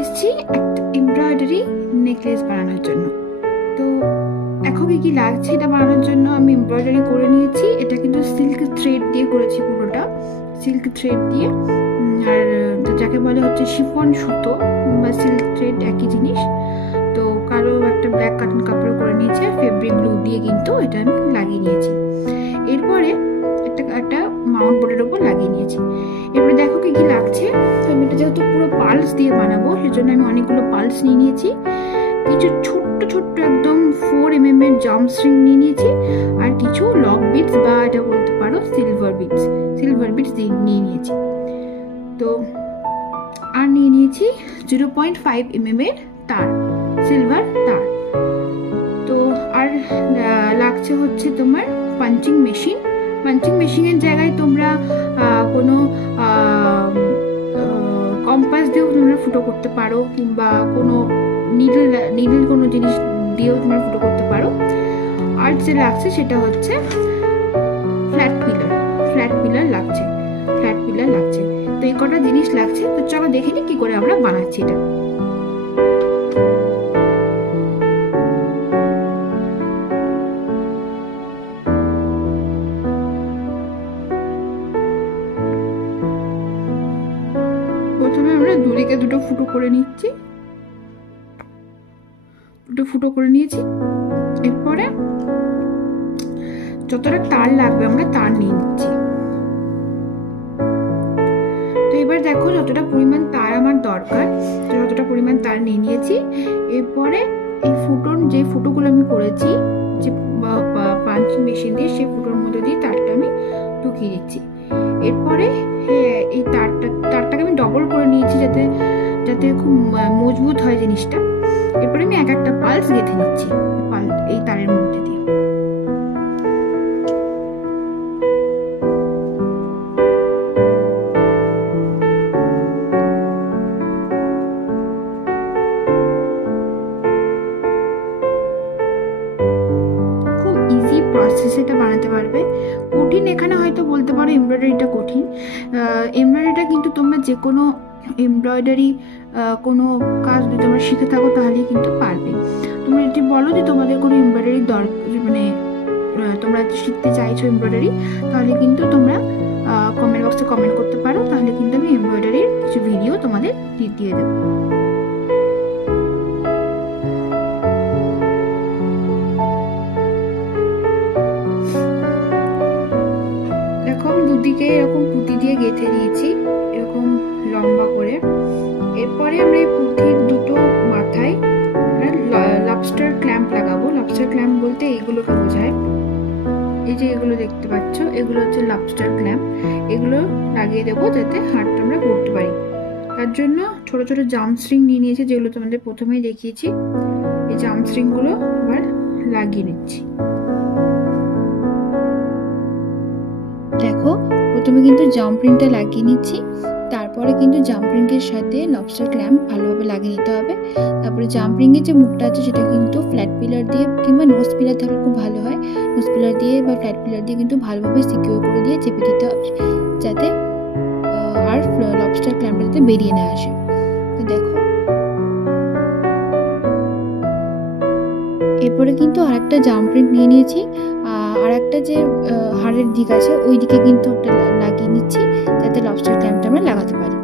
এসেছি একটা embroidery necklace বানানোর জন্য। তো দেখো কি কি লাগছে এটা বানানোর জন্য। আমি এমব্রয়ডারি করে নিয়েছি, এটা কিন্তু সিল্ক থ্রেড দিয়ে করেছি, পুরোটা সিল্ক থ্রেড দিয়ে। আর যাকে বলে হচ্ছে শিফন সুতো বা সিল্ক থ্রেড, একই জিনিস। তো কালো একটা ব্ল্যাক কাটন কাপড় করে নিয়েছি, ফেব্রিক গ্লু দিয়ে কিন্তু এটা আমি লাগিয়ে নিয়েছি। এরপরে একটা মাউন্ট বোর্ডের উপর লাগিয়ে নিয়েছি। এবারে দেখো কি কি লাগছে। তো আমি এটা যেহেতু পুরো পালস দিয়ে বানাবো, সেজন্য আমি অনেকগুলো পালস নিয়ে নিয়েছি। কিছু ছোট্ট ছোট্ট একদম 4 mm এর জাম্প স্ট্রিং নিয়ে নিয়েছি, আর কিছু লক বিটস বা এটা বলতে পারো সিলভার বিটস নিয়ে নিয়েছি। তো আর নিয়ে নিয়েছি 0.5 mm এর তার, সিলভার তার। তো আর লাগছে হচ্ছে তোমার পাঞ্চিং মেশিনের জায়গায় তোমরা কোনো কম্পাস দিয়েও তোমরা ফুটো করতে পারো, কিংবা কোনো নিডল কোনো জিনিস দিয়েও তোমরা ফুটো করতে পারো। আর যে লাগছে সেটা হচ্ছে ফ্ল্যাট পিলার লাগছে। তো এই কটা জিনিস লাগছে। তো চলো দেখে নি কি করে আমরা বানাচ্ছি এটা। প্রথমে আমরা দুদিকে দুটো ফুটো করে নিয়েছি। এরপরে যতটা তার লাগবে আমরা তার নিয়ে নিচ্ছি। তো এবার দেখো যতটা পরিমাণ তার আমার দরকার, যতটা পরিমাণ তার নিয়ে নিয়েছি। এরপরে এই যে ফুটোগুলো আমি করেছি যে পাঞ্চিং মেশিন দিয়ে, সেই ফুটোর মধ্যে দিয়ে তারটা আমি ঢুকিয়ে দিচ্ছি। এরপরে এই তারটাকে আমি ডবল করে নিয়েছি, যাতে খুব মজবুত হয় জিনিসটা। এরপরে আমি একটা পালস গেঁথে নিচ্ছি এই তারের মধ্যে দিয়ে। খুব ইজি প্রসেস এটা বানাতে পারবে। কঠিন এখানে হয়তো বলতে পারো এমব্রয়ডারিটা কঠিন। এমব্রয়ডারিটা কিন্তু তোমরা যে কোনো এমব্রয়ডারি কোনো কাজ যদি তোমরা শিখে থাকো তাহলেই কিন্তু পারবে। তোমরা যদি বলো যে তোমাদের কোনো এমব্রয়ডারি দরকার, মানে তোমরা শিখতে চাইছো এমব্রয়ডারি, তাহলে কিন্তু তোমরা কমেন্ট বক্সে কমেন্ট করতে পারো, তাহলে কিন্তু আমি এমব্রয়ডারির কিছু ভিডিও তোমাদের দিয়ে দেবো। দেখো আমি দুদিকে এরকম পুঁতি দিয়ে গেঁথে নিয়েছি, এরকম লম্বা করে। এরপরে আমরা এই পুঁতির দুটো মাথায় লবস্টার ক্ল্যাম্প লাগাবো। লবস্টার ক্ল্যাম্প বলতে এইগুলোকে বোঝায়। এই যে এগুলো দেখতে পাচ্ছ, এগুলো হচ্ছে লবস্টার ক্ল্যাম্প। এগুলো লাগিয়ে দেবো যাতে হাতটা আমরা করতে পারি। তার জন্য ছোট ছোট জাম্প স্ট্রিং নিয়ে নিয়েছি, যেগুলো তোমাদের প্রথমেই দেখিয়েছি। এই জাম্প স্ট্রিংগুলো আবার লাগিয়ে নিচ্ছি। দেখো প্রথমে কিন্তু জাম্পিংটা লাগিয়ে নিচ্ছি, তারপরে কিন্তু জাম্পিংয়ের সাথে লবস্টার ক্ল্যাম্প ভালোভাবে লাগিয়ে নিতে হবে। তারপরে জাম্পিংয়ের যে মুখটা আছে সেটা কিন্তু ফ্ল্যাট পিলার দিয়ে কিংবা নোজ পিলার থাকলে খুব ভালো হয়। নোজ পিলার দিয়ে বা ফ্ল্যাট পিলার দিয়ে কিন্তু ভালোভাবে সিকিউর করে দিয়ে চেপে দিতে হবে, যাতে আর লবস্টার ক্ল্যাম্পটা যাতে বেরিয়ে না আসে। তো দেখো এরপরে কিন্তু আরেকটা জাম্পিং নিয়ে নিয়েছি, আর একটা যে হাড়ের দিক আছে ওই দিকে কিন্তু একটা লাগিয়ে নিচ্ছি, যাতে লবস্টার ক্ল্যাম্পটা আমরা লাগাতে পারি।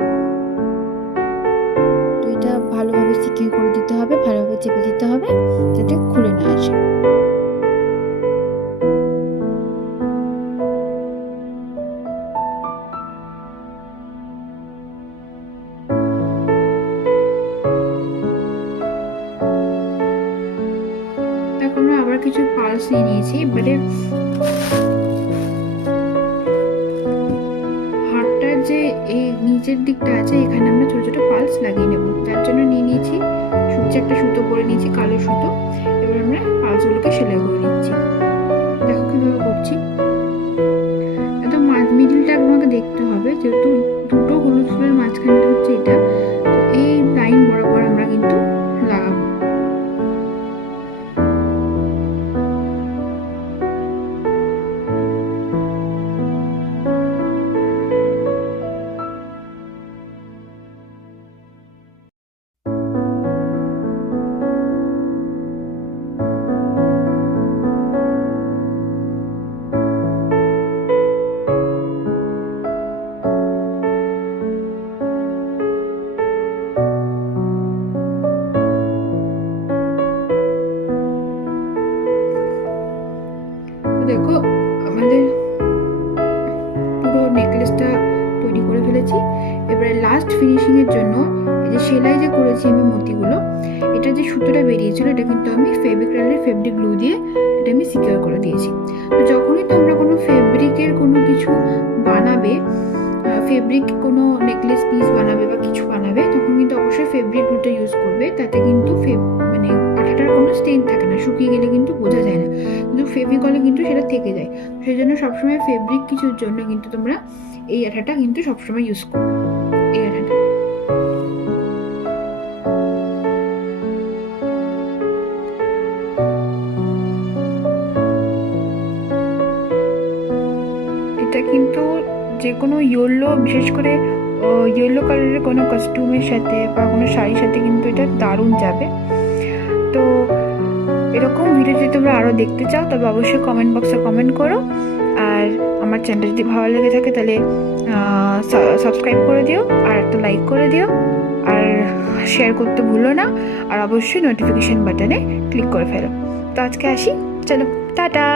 তো এটা ভালোভাবে সিকিউর করে দিতে হবে, ভালোভাবে চেপে দিতে হবে, যাতে খুলে না আসে। দেখো আমরা আবার কিছু পালস নিয়ে নিয়েছি। এবারে হাড়টার যে এই নিচের দিকটা আছে, এখানে আমরা ছোট ছোট পালস লাগিয়ে নেব। তার জন্য নিয়ে নিয়েছি সূর্যে একটা সুতো করে নিয়েছি, কালো সুতো। এবার আমরা পালসগুলোকে সেলাই করে নিচ্ছি। দেখো কিভাবে করছি। একদম মিডিলটা আমাকে দেখতে হবে, যেহেতু দুটো হলুদ ফুলের মাঝখানটা হচ্ছে এটা। তো এই লাইন বরাবর আমরা কিন্তু লাগাবো। লাস্ট ফিনিশিংয়ের জন্য এই যে সেলাই যে করেছি আমি মতিগুলো, এটা যে সুতোটা বেরিয়েছিল এটা কিন্তু আমি ফেভিক্রালের ফেব্রিক গ্লু দিয়ে এটা আমি সিকিউর করে দিয়েছি। তো যখনই তোমরা কোনো ফেব্রিকের কোনো কিছু বানাবে, ফেব্রিক কোনো নেকলেস পিস বানাবে বা কিছু বানাবে, তখন কিন্তু অবশ্যই ফেব্রিক গ্লুটা ইউজ করবে। তাতে কিন্তু মানে আঠাটার কোনো স্টেন থাকে না, শুকিয়ে গেলে কিন্তু বোঝা যায় না, কিন্তু ফেভিকলে কিন্তু সেটা থেকে যায়। সেই জন্য সবসময় ফেব্রিক কিছুর জন্য কিন্তু তোমরা এই আঠাটা কিন্তু সবসময় ইউজ করবে, এই আঠাটা। এটা কিন্তু যে কোনো ইয়েলো, বিশেষ করে ইয়েলো কালারের কোনো কস্টিউমের সাথে বা কোনো শাড়ির সাথে কিন্তু এটা দারুণ যাবে। তো এরকম ভিডিও যদি তোমরা আরও দেখতে চাও তবে অবশ্যই কমেন্ট বক্সে কমেন্ট করো। আর আমার চ্যানেলটা যদি ভালো লেগে থাকে তাহলে সাবস্ক্রাইব করে দিও, আর একটা লাইক করে দিও, আর শেয়ার করতে ভুলো না, আর অবশ্যই নোটিফিকেশান বাটনে ক্লিক করে ফেলো। তো আজকে আসি, চলো টাটা।